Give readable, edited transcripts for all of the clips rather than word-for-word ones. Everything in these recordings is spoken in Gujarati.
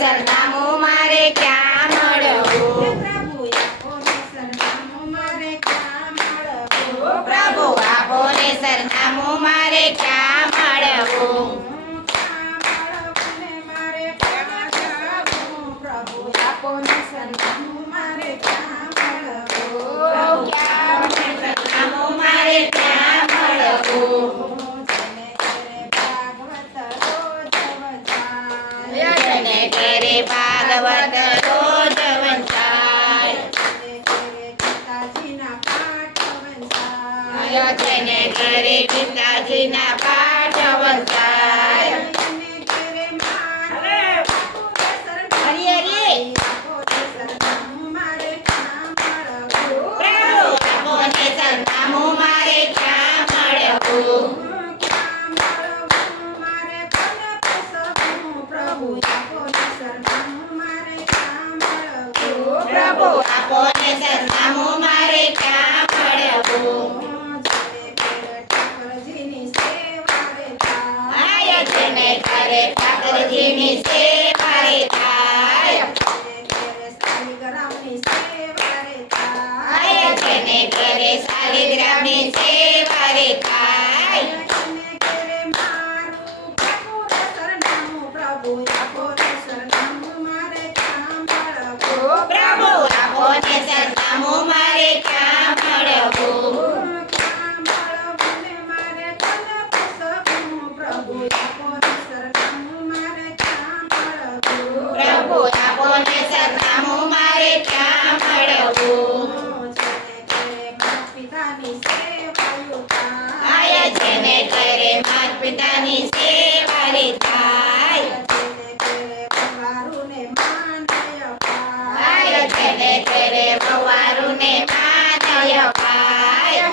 સરનામું મારે ક્યાં મળવું? પ્રભુ આપો ને સરનામું મારે ક્યાં મળવું? પ્રભુ આપો ને સરનામું મારે ક્યાં મળવું? પ્રભુ આપો ને સરનામું મારે ક્યાં મળવું? ક્યાં મને સરનામું મારે ક્યાં મળવું? જેને ઘેરે ભાગવત રોજ વંચાય. જેને ઘરે પિતાજીના પાઠ વંચાય. હરી હરી. પ્રભુ આપો ને સરનામું મારે ક્યાં મળવું? પ્રભુ આપો ને સરનામું મારે ક્યાં મળવું? પ્રભુ આપો ને સરનામું મારે ક્યાં મળવું? આય જેને ઘરે ઠાકરજીની સેવા રે થાય. આય જેને ઘરે શાલિગ્રામની સેવા રે થાય. પ્રભુ આપો ને સરનામું મારે ક્યાં મળવું? પ્રભુ આપો ને સરનામું મારે ક્યાં મળવું? પ્રભુ આપો ને સરનામું મારે ક્યાં મળવું? પ્રભુ આપો ને સરનામું મારે ક્યાં મળવું? આય જેને ઘરે માત પિતાની સેવા રે થાય. આય જેને ઘરે વવારુને માનય અપાય.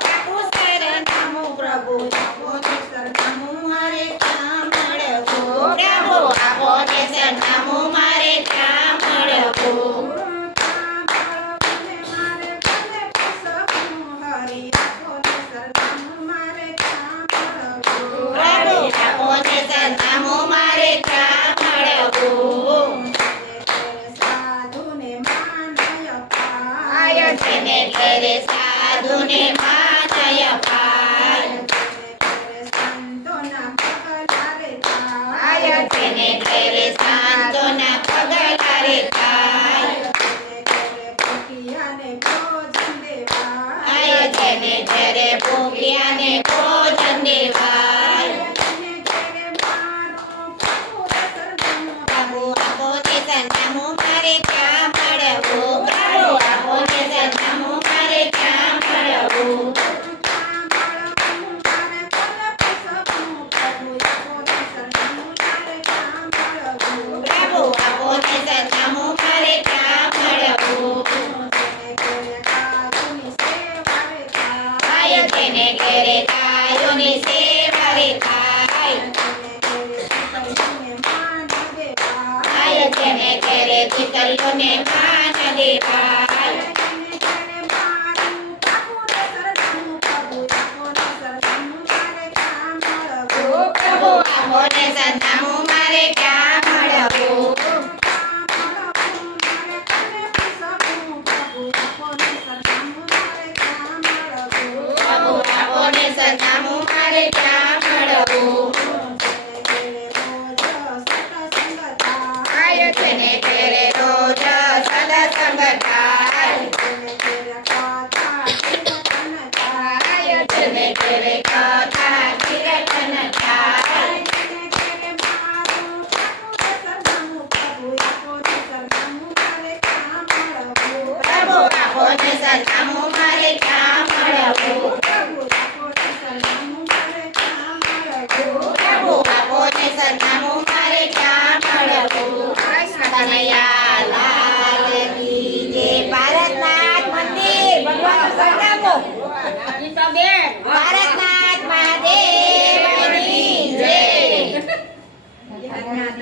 પ્રભુ સરનામું પ્રભુ આપો ને સરનામું મારે ક્યાં મળવું? પ્રભુ આપો ને સરનામું મારે ક્યાં મળવું? પ્રભુ આપો ને સરનામું મારે ક્યાં મળવું? આય જેને ઘરે સાધુને માનય અપાય. આય જેને ઘરે સંતોના પગલા રે થાય. આય જેને ઘરે ભૂખ્યાને ભોજન દેવાય. પ્રભુ આપો ને સરનામું મારે ક્યાં મળવું? પ્રભુ આપો ને સરનામું મારે ક્યાં મળવું? પ્રભુ આપો ને સરનામું મારે ક્યાં મળવું? આય જેને ઘરે ગાયોની સેવા રે થાય. આય જેને ઘરે દીકરીઓને માન દેવાય. પ્રભુ આપો ને સરનામું મારે ક્યાં મળવું? પ્રભુ આપો ને સરનામું મારે ક્યાં મળવું? આય જેને ઘરે